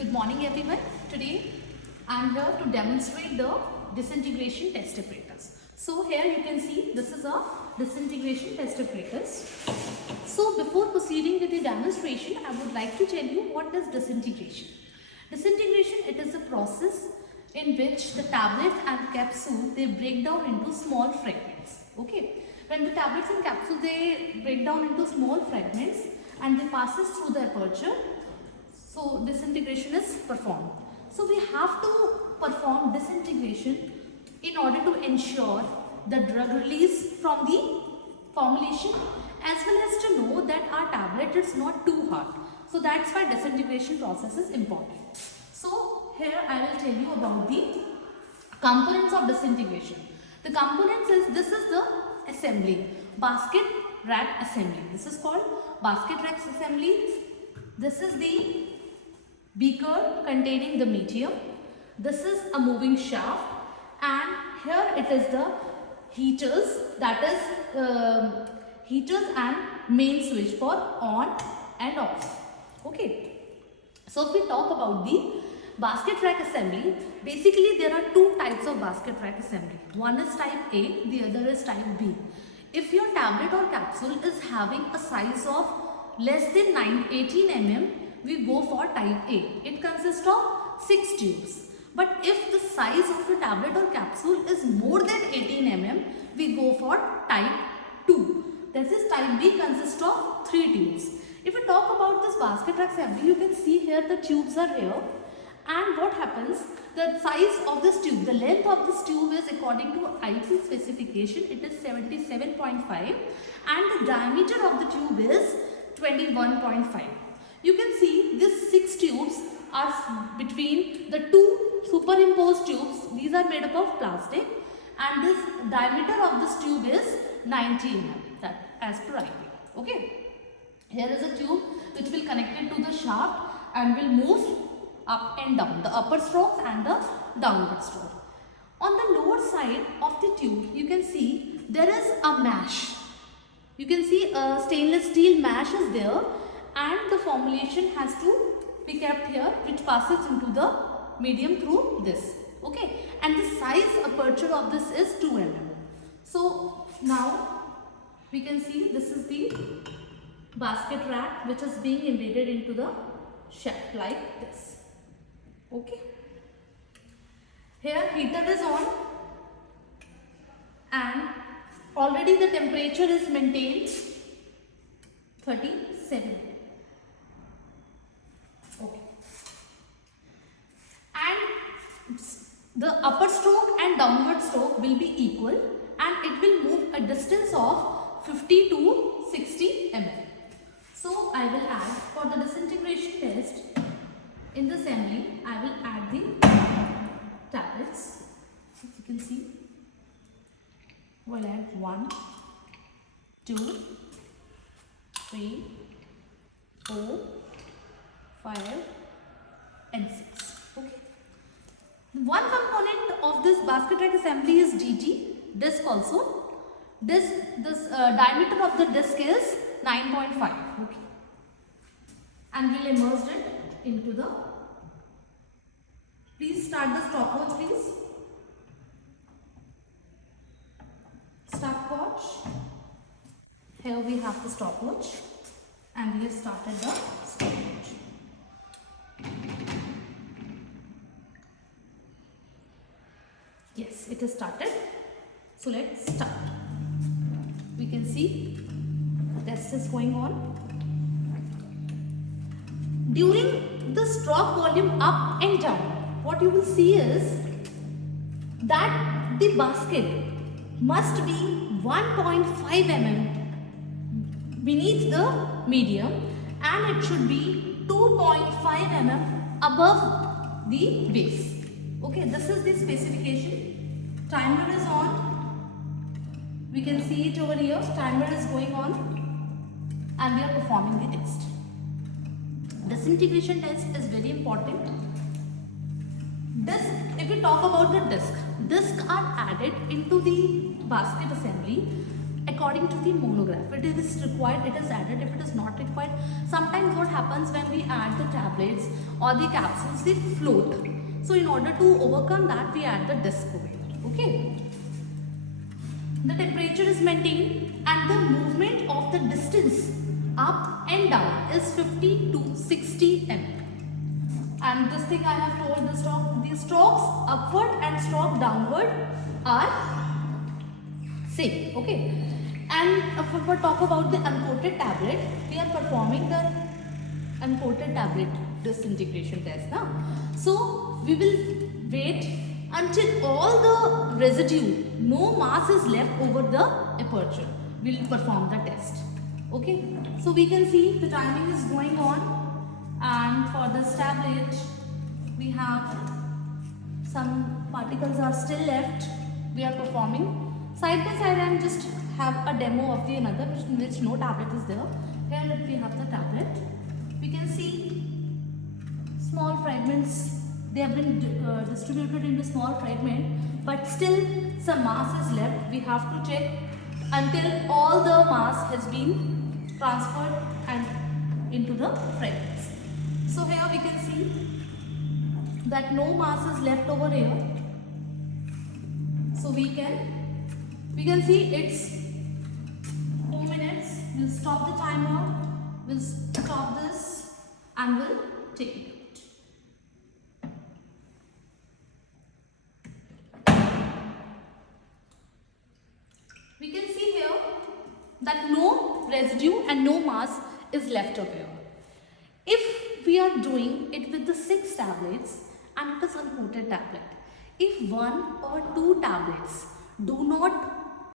Good morning everyone. Today I am here to demonstrate the disintegration test apparatus. So here you can see this is a disintegration test apparatus. So before proceeding with the demonstration, I would like to tell you what is disintegration. Disintegration, it is a process in which the tablets and capsule, they break down into small fragments. Okay. When the tablets and capsule, they break down into small fragments and they passes through the aperture, so disintegration is performed. So we have to perform disintegration in order to ensure the drug release from the formulation, as well as to know that our tablet is not too hard. So that's why disintegration process is important. So here I will tell you about the components of disintegration. The components is, this is the assembly, basket rack assembly. This is called basket rack assembly. This is the beaker containing the medium. This is a moving shaft, and here it is the heaters, that is heaters and main switch for on and off. Okay. So if we talk about the basket rack assembly, basically there are two types of basket rack assembly. One is type A, the other is type B. If your tablet or capsule is having a size of less than 18 mm, we go for type A. It consists of 6 tubes. But if the size of the tablet or capsule is more than 18 mm, we go for type 2. This is type B, consists of 3 tubes. If we talk about this basket rack assembly, you can see here the tubes are here. And what happens, the size of this tube, the length of this tube is according to IP specification, it is 77.5, and the diameter of the tube is 21.5. You can see these 6 tubes are between the 2 superimposed tubes. These are made up of plastic, and this diameter of this tube is 90 mm, that as per IP. Okay. Here is a tube which will connect it to the shaft and will move up and down, the upper strokes and the downward stroke. On the lower side of the tube, you can see there is a mash. You can see a stainless steel mash is there, and the formulation has to be kept here, which passes into the medium through this. Okay, and the size aperture of this is 2 mm. So now we can see this is the basket rack which is being embedded into the shaft like this. Okay, here heater is on and already the temperature is maintained 37. Okay, and the upper stroke and downward stroke will be equal, and it will move a distance of 50 to 60 mm. So I will add, for the disintegration test in the assembly, I will add the tablets. As you can see, we'll add 1, 2, 3, 4, 5 and 6. Okay. One component of this basket rack assembly is DT, disc also. This diameter of the disc is 9.5. Okay. And we'll immerse it into the, please start the stopwatch please. Stopwatch. Here we have the stopwatch, and we have started the stopwatch. Yes, it has started. So let's start. We can see the test is going on. During the stroke volume up and down, what you will see is that the basket must be 1.5 mm beneath the medium, and it should be 2.5 mm above the base. Okay, this is the specification. Timer is on. We can see it over here. Timer is going on, and we are performing the test. Disintegration test is very important. Disc, if we talk about the discs are added into the basket assembly according to the monograph. If it is required, it is added. If it is not required, sometimes what happens when we add the tablets or the capsules, they float. So in order to overcome that, we add the disc over here. Okay. The temperature is maintained and the movement of the distance up and down is 50 to 60 mm. And this thing I have told, the strokes upward and stroke downward are same. Okay. And if we talk about the uncoated tablet, we are performing the uncoated tablet disintegration test now. So we will wait until all the residue, no mass is left over the aperture. We will perform the test. Okay. So we can see the timing is going on. And for this tablet, we have some particles are still left. We are performing side by side. I just have a demo of the another which no tablet is there. Here we have the tablet. We can see small fragments. They have been distributed into small fragments, but still some mass is left. We have to check until all the mass has been transferred and into the fragments. So here we can see that no mass is left over here. So we can see it's 4 minutes. We'll stop the timer. We'll stop this and we'll take it out. We can see here that no residue and no mass is left over here. If we are doing it with the 6 tablets and it is uncoated tablet, if 1 or 2 tablets do not